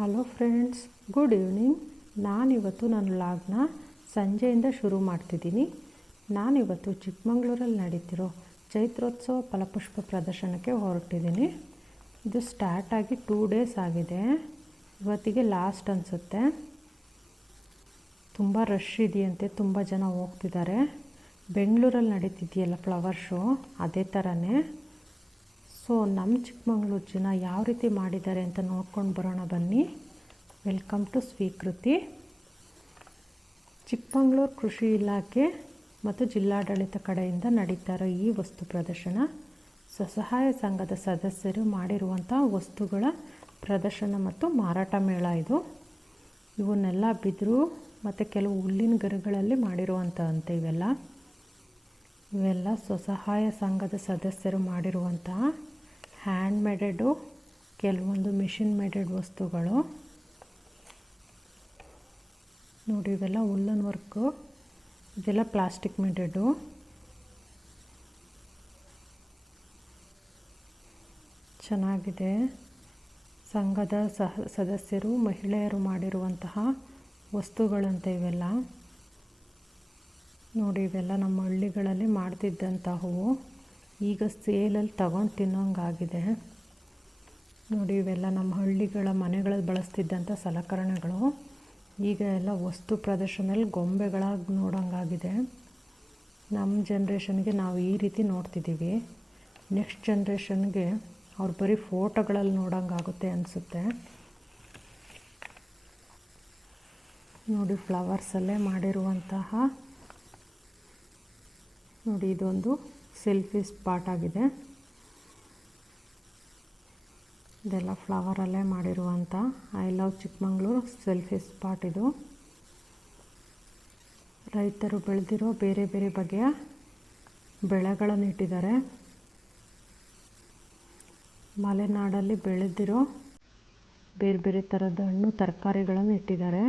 Hello friends, good evening. ನಾನಿವತ್ತು ನನ್ನ ವ್ಲಾಗ್ನ ಸಂಜೆಯಿಂದ ಶುರು ಮಾಡ್ತಿದ್ದೀನಿ. ನಾನಿವತ್ತು ಚಿಕ್ಕಮಂಗ್ಳೂರಲ್ಲಿ ನಡೀತಿರೋ ಚೈತ್ರೋತ್ಸವ ಫಲಪುಷ್ಪ ಪ್ರದರ್ಶನಕ್ಕೆ ಹೊರಟಿದ್ದೀನಿ. ಇದು ಸ್ಟಾರ್ಟ್ ಆಗಿ 2 ಡೇಸ್ ಆಗಿದೆ. ಇವತ್ತಿಗೆ ಲಾಸ್ಟ್ ಅನಿಸುತ್ತೆ. ತುಂಬ ರಶ್ ಇದೆಯಂತೆ, ತುಂಬ ಜನ ಹೋಗ್ತಿದ್ದಾರೆ. ಬೆಂಗಳೂರಲ್ಲಿ ನಡೀತಿದೆಯಲ್ಲ ಫ್ಲವರ್ ಶೋ, ಅದೇ ಥರನೇ. ಸೊ ನಮ್ಮ ಚಿಕ್ಕಮಂಗ್ಳೂರು ಜನ ಯಾವ ರೀತಿ ಮಾಡಿದ್ದಾರೆ ಅಂತ ನೋಡ್ಕೊಂಡು ಬರೋಣ ಬನ್ನಿ. ವೆಲ್ಕಮ್ ಟು ಸ್ವೀಕೃತಿ. ಚಿಕ್ಕಮಂಗ್ಳೂರು ಕೃಷಿ ಇಲಾಖೆ ಮತ್ತು ಜಿಲ್ಲಾಡಳಿತ ಕಡೆಯಿಂದ ನಡೀತಾ ಇರೋ ಈ ವಸ್ತು ಪ್ರದರ್ಶನ ಸ್ವಸಹಾಯ ಸಂಘದ ಸದಸ್ಯರು ಮಾಡಿರುವಂಥ ವಸ್ತುಗಳ ಪ್ರದರ್ಶನ ಮತ್ತು ಮಾರಾಟ ಮೇಳ ಇದು. ಇವನ್ನೆಲ್ಲ ಬಿದಿರು ಮತ್ತು ಕೆಲವು ಹುಲ್ಲಿನ ಗರಿಗಳಲ್ಲಿ ಮಾಡಿರುವಂಥ ಇವೆಲ್ಲ ಸ್ವಸಹಾಯ ಸಂಘದ ಸದಸ್ಯರು ಮಾಡಿರುವಂತಹ ಹ್ಯಾಂಡ್ ಮೇಡೆಡು, ಕೆಲವೊಂದು ಮಿಷಿನ್ ಮೇಡೆಡ್ ವಸ್ತುಗಳು ನೋಡಿ. ಇವೆಲ್ಲ ಉಲ್ಲನ್ ವರ್ಕು, ಇದೆಲ್ಲ ಪ್ಲಾಸ್ಟಿಕ್ ಮೇಡೆಡು. ಚೆನ್ನಾಗಿದೆ. ಸಂಘದ ಸದಸ್ಯರು ಮಹಿಳೆಯರು ಮಾಡಿರುವಂತಹ ವಸ್ತುಗಳಂತೆ ಇವೆಲ್ಲ ನೋಡಿ. ಇವೆಲ್ಲ ನಮ್ಮ ಹಳ್ಳಿಗಳಲ್ಲಿ ಮಾಡ್ತಿದ್ದಂತಹವು, ಈಗ ಸೇಲಲ್ಲಿ ತಗೊಂಡು ತಿನ್ನೋಂಗಾಗಿದೆ ನೋಡಿ. ಇವೆಲ್ಲ ನಮ್ಮ ಹಳ್ಳಿಗಳ ಮನೆಗಳಲ್ಲಿ ಬಳಸ್ತಿದ್ದಂಥ ಸಲಕರಣೆಗಳು, ಈಗ ಎಲ್ಲ ವಸ್ತು ಪ್ರದರ್ಶನದಲ್ಲಿ ಗೊಂಬೆಗಳಾಗಿ ನೋಡೋಂಗಾಗಿದೆ. ನಮ್ಮ ಜನ್ರೇಷನ್ಗೆ ನಾವು ಈ ರೀತಿ ನೋಡ್ತಿದ್ದೀವಿ. ನೆಕ್ಸ್ಟ್ ಜನ್ರೇಷನ್ಗೆ ಅವ್ರು ಬರೀ ಫೋಟೋಗಳಲ್ಲಿ ನೋಡೋಂಗಾಗುತ್ತೆ ಅನಿಸುತ್ತೆ ನೋಡಿ. ಫ್ಲವರ್ಸಲ್ಲೇ ಮಾಡಿರುವಂತಹ ನೋಡಿ, ಇದೊಂದು ಸೆಲ್ಫಿ ಸ್ಪಾಟ್ ಆಗಿದೆ. ಇದೆಲ್ಲ ಫ್ಲವರಲ್ಲೇ ಮಾಡಿರುವಂಥ I love Chikmagalur selfie spot ಇದು. ರೈತರು ಬೆಳೆದಿರೋ ಬೇರೆ ಬೇರೆ ಬಗೆಯ ಬೆಳೆಗಳನ್ನು ಇಟ್ಟಿದ್ದಾರೆ. ಮಲೆನಾಡಲ್ಲಿ ಬೆಳೆದಿರೋ ಬೇರೆ ಬೇರೆ ಥರದ ಹಣ್ಣು ತರಕಾರಿಗಳನ್ನು ಇಟ್ಟಿದ್ದಾರೆ.